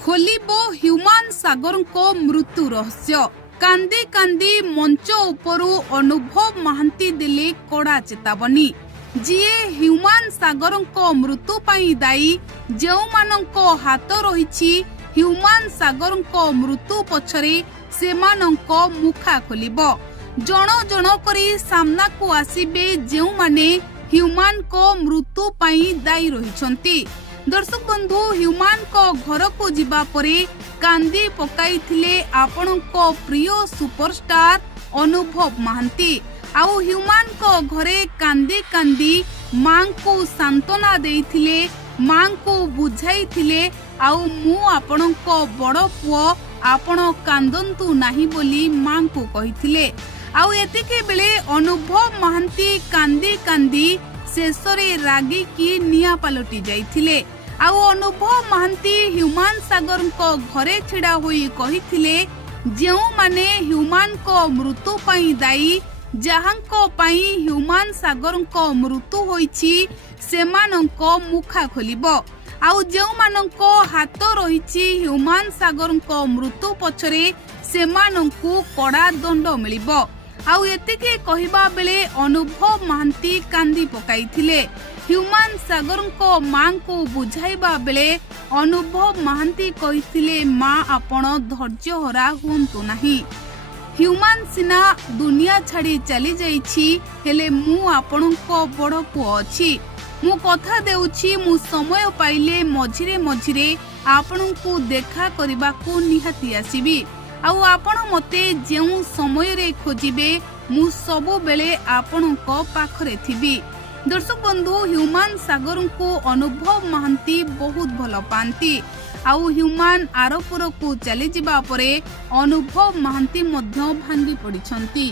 खोलिबो human सागर को मृत्यु रहस्य कांदी कांदी मंच उपरु अनुभव महांती दिले कड़ा चेतावनी जीए ह्यूमान सागर को मृत्यु पाई दायी जो मानंको हाथ रही ह्यूमान सागर को मृत्यु पछरे सेमानंको मुखा खोलिबो जण जण करी सामना को आसीबे जो माने ह्यूमान को मृत्यु पाई दायी रहिछंती। दर्शक बंधु ह्यूमान को घर को जीवा परे कांदी पकाइथिले आपणको प्रिय सुपरस्टार अनुभव महांती आउ ह्यूमान को घरे कांदी कांदी मां को सांत्वना देइथिले मां को बुझाइथिले आउ मु आपणको बड़ पुओ आपण कांदंतु नाही बोली मां को कहिथिले आउ एतिके बेले अनुभव महांती कांदी कांदी शेषरे रागी की निया पलटी जाइथिले आउ अनुभव महांती ह्यूमान सागर को घरे छिड़ा होई कहिथिले जेउ माने ह्यूमान को मृत्यु पाई दायी जहांको पाई ह्यूमान सागर को मृत्यु होईछि सेमानंको मुखा खोलिबो आउ जेउ मानंको हाथ रहिछि ह्यूमान सागर को मृत्यु पछरे सेमानंकु कड़ा दंड मिलिबो आउ एतिके कहिबा बेले अनुभव महांती कांदी पकाइथिले ह्यूमान सागर को मां को बुझाइबा बेले अनुभव महांती कहिथिले मां आपण धैर्य हरा हुंतु नाही ह्यूमान सिना दुनिया छाड़ी चली जाइछि हेले मु आपणको बड़ पुओ अछि मु कथा देउछि मु समय पाइले मझिरे मझिरे आपणको देखा करबाकू निहाती आसीबी आउ आपण मते जेउ समय रे खोजिबे मु सबो बेले आपणको पाखरे थिबी। दर्शक बंधु ह्यूमान सागर को अनुभव महांती बहुत भल पांती आउ ह्यूमान आरपुर को चली जिबा परे अनुभव महांती मध्य भांगी पड़िछंती।